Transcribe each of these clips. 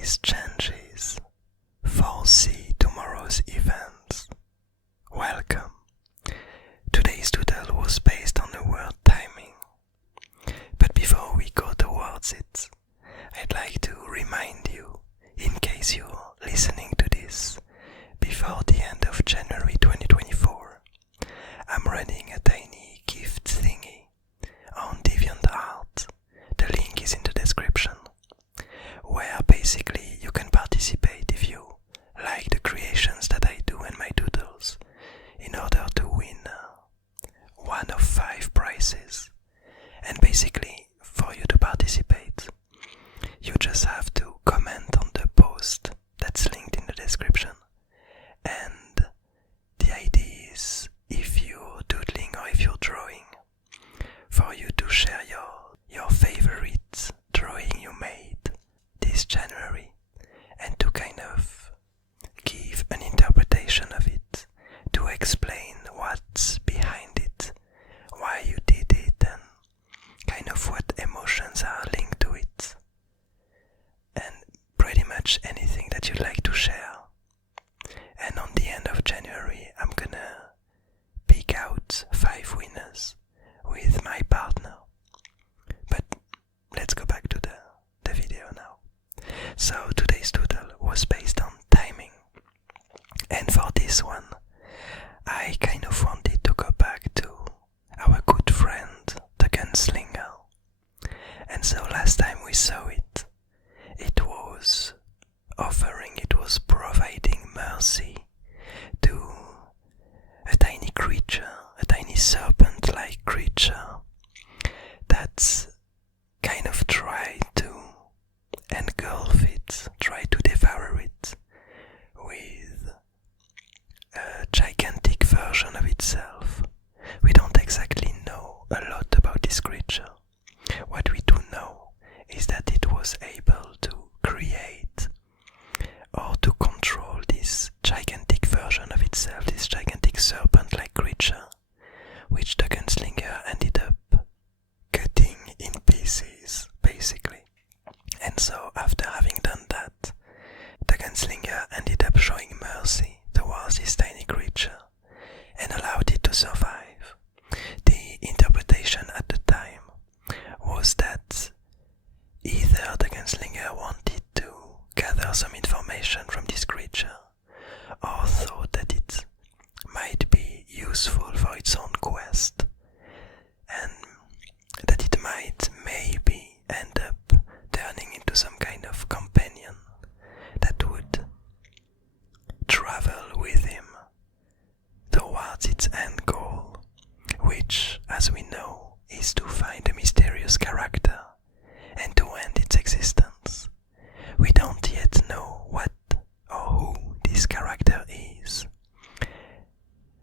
today's changes, foresee tomorrow's events. Welcome. Today's doodle was based on the word timing. But before we go towards it, I'd like to remind you, in case you're listening to this before the end of January 2024, I'm running a tiny gift thingy on DeviantArt. The link is in the description, where basically you can participate if you like the creations that I do and my doodles, in order to win one of 5 prizes. And basically, for you to participate, you just have to comment on the post that's linked in the description. And the idea is, if you're doodling or if you're drawing, for you to share your favorite drawing you made this January, and to kind of give an interpretation of it, to explain what's behind it, why you did it, and kind of what emotions are linked to it, and pretty much anything that you'd like to share. And on the end of January, I'm gonna pick out 5 winners with my partner. But let's go back to the video now. So today's doodle was based on timing. And for this one, I kind of wanted to go back to our good friend, the gunslinger. And so last time we saw it, it was providing mercy to a tiny creature, a tiny serpent-like creature that kind of tried to engulf it, tried to devour it with a gigantic version of itself. We don't exactly know a lot about this creature. What we do know is that it was able to create or to control this gigantic version of itself, this gigantic serpent-like creature, which the gunslinger ended up cutting in pieces, basically. And so after having done that, the gunslinger ended up showing mercy towards this tiny creature and allowed it to survive. The interpretation at the time was that either the gunslinger wanted to gather some information from this creature, or thought that it might be useful for its own quest, and that it might maybe end up turning into some kind of companion that would travel with him towards its end goal, which, as we know, is to find a mysterious character and to end its existence. We don't yet know what or who this character is.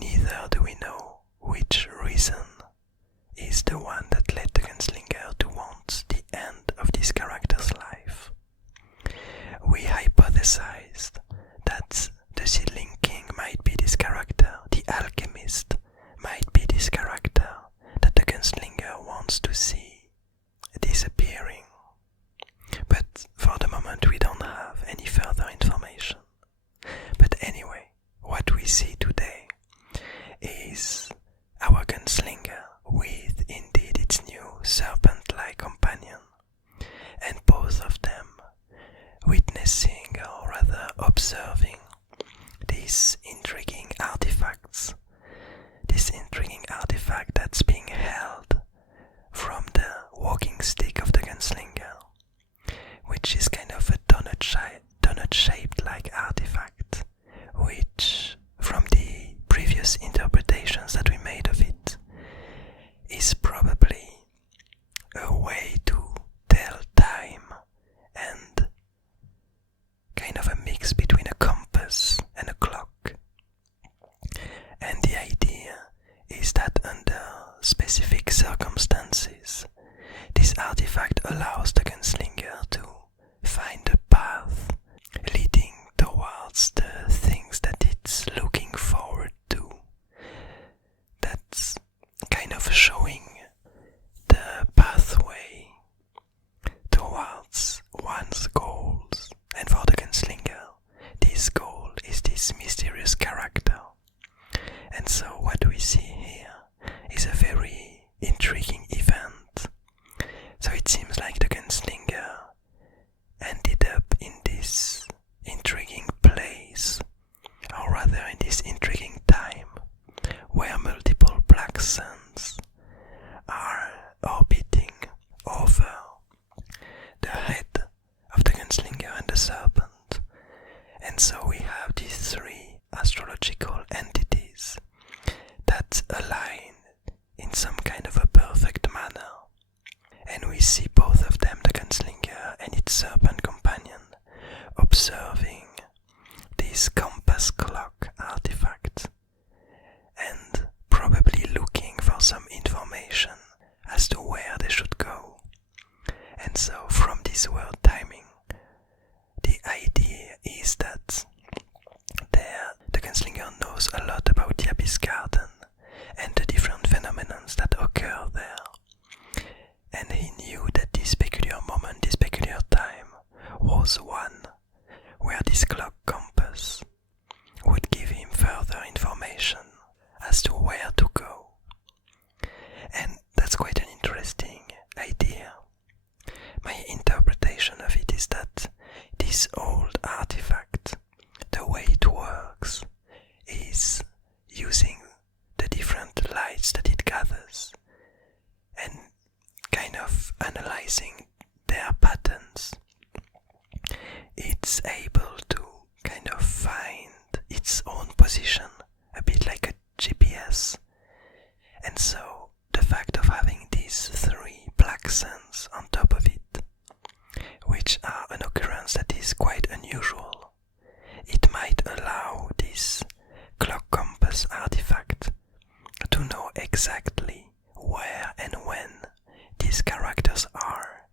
Neither do we know which reason is the one that led the gunslinger to want the end of this character's life. We hypothesized that the Seedling King might be this character, the alchemist might be this character that the gunslinger wants to see disappearing. numerological entities that align in some kind of a perfect manner. And we see both of them, the gunslinger and its serpent companion, observing this compass clock artifact and probably looking for some information as to where they should go. And so from this word timing, the idea is that the gunslinger knows a lot about the Abyss Garden and the different phenomena that occur there. And he knew that this peculiar moment, this peculiar time, was one where this clock compass would give him further information as to where to go. And that's quite an interesting idea. My interpretation of it is that this old artifact, the way it works, is using the different lights that it gathers and kind of analyzing their patterns. It's able to kind of find its own position, a bit like a GPS. And so the fact of having these three black suns on top of it, which are an occurrence that is quite unusual, it might allow this clock compass artifact to know exactly where and when these characters are,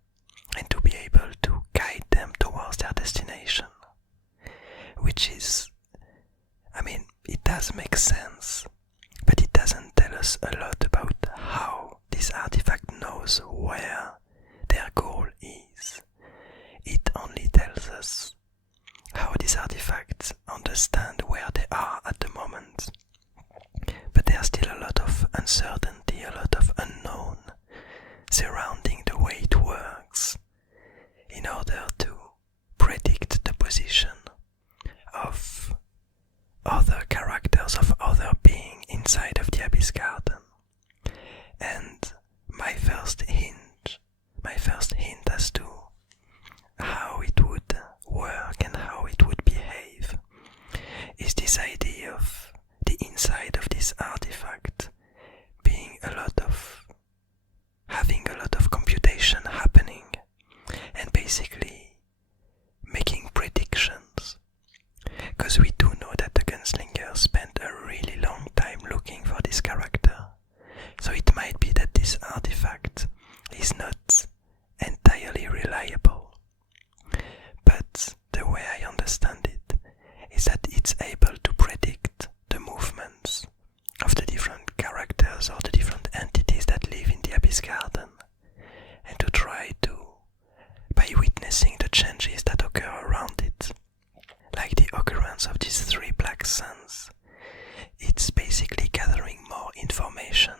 and to be able to guide them towards their destination. Which is, it does make sense, but it doesn't tell us a lot about how this artifact knows where their goal is. It only tells us how these artifacts understand where they are at the moment. But there's still a lot of uncertainty, a lot of unknown surrounding the way it works in order to predict the position of other characters, of other beings inside of the Abyss Garden. And my first hint as to how it would work and how it would behave is this idea of the inside of this artifact being having a lot of computation happening and basically making predictions. Because we do know that the gunslinger spent a really long time looking for this character. So it might be that this artifact is not entirely reliable. But the way I understand it is that it's able to predict the movements of the different characters or the different entities that live in the Abyss Garden, and to try to, by witnessing the changes that occur around it, like the occurrence of these three black suns, it's basically gathering more information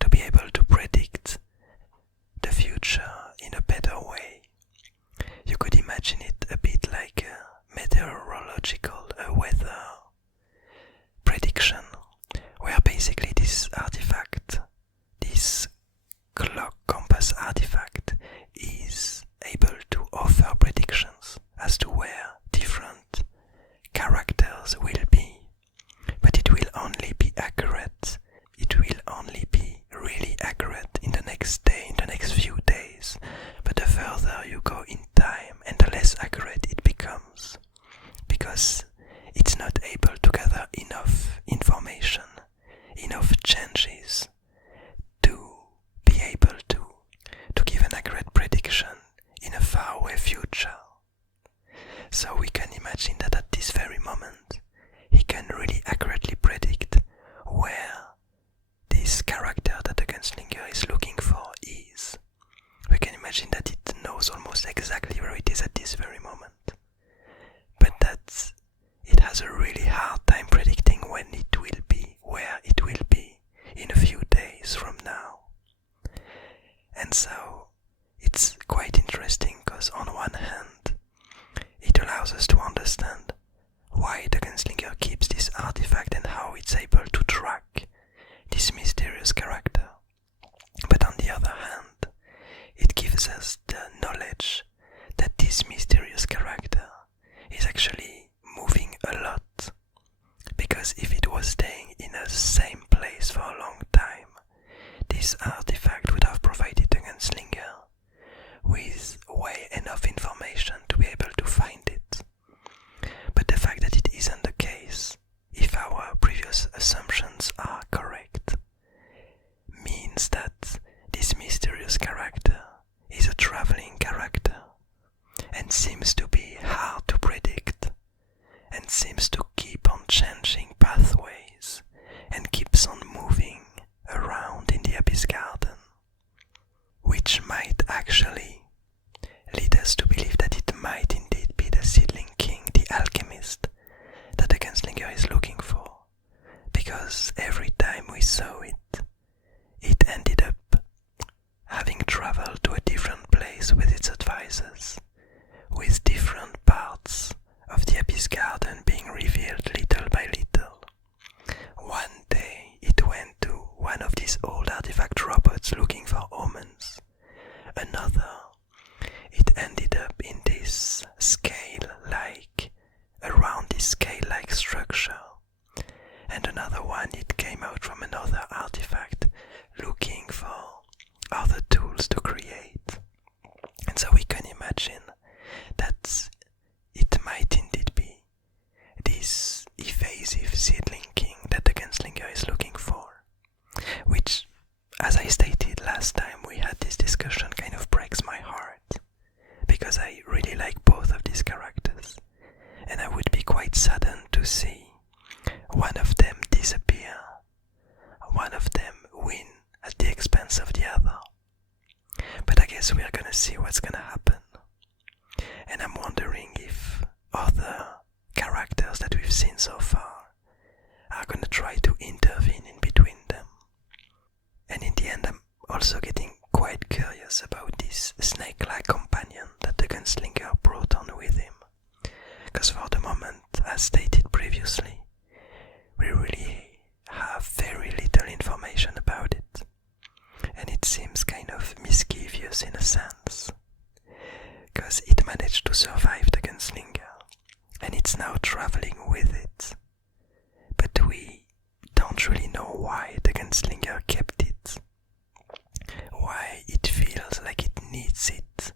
to be able to predict the future in a better way. You could imagine it a bit like a meteorological, weather prediction, where basically this artifact, this clock compass artifact, is able to offer predictions as to where different characters will be. But it will only be accurate, it will only be really accurate in the next day, in the next few days. But the further you go in time and the less accurate it becomes, because it's not able to gather enough information, enough changes to be able to give an accurate prediction in a faraway future. So we can imagine that at this very moment he can really accurately predict where this character that the gunslinger is looking for is. We can imagine that it knows almost exactly where it is at this very moment, but that it has a really hard time predicting when it will be, where it will be in a few days from now. And so it's quite interesting, because on one hand it allows us to understand why the gunslinger keeps this artifact and how it's able to track this mysterious character. But on the other hand, it gives us the knowledge and seems to be hard to predict, and seems to keep on changing pathways and keeps on moving around in the Abyss Garden, which might actually lead us to believe that it might indeed be the Seedling King, the alchemist, that the Gunslinger is looking for, because every time we saw it, it ended up having traveled to a different place with its advisors, with different parts of the Abyss Garden being revealed little by little. One day it went to one of these old artifact robots looking for omens. Another, it ended up in this around this scale-like structure. And another one, it came out from another artifact looking for other tools to create. And so we can imagine that it might indeed be this evasive Seedling King that the Gunslinger is looking for, which, as I stated last time we had this discussion, kind of breaks my heart, because I really like both of these characters, and I would be quite saddened to see one of them disappear, one of them win at the expense of the other. But I guess we are gonna see what's gonna happen. And I'm wondering if other characters that we've seen so far are gonna try to intervene in between them. And in the end, I'm also getting quite curious about this snake-like companion that the Gunslinger brought on with him. Because for the moment, as stated previously, we really have very little information about it, and it seems kind of mischievous in a sense, because it managed to survive the Gunslinger, and it's now traveling with it, but we don't really know why the Gunslinger kept it, why it feels like it needs it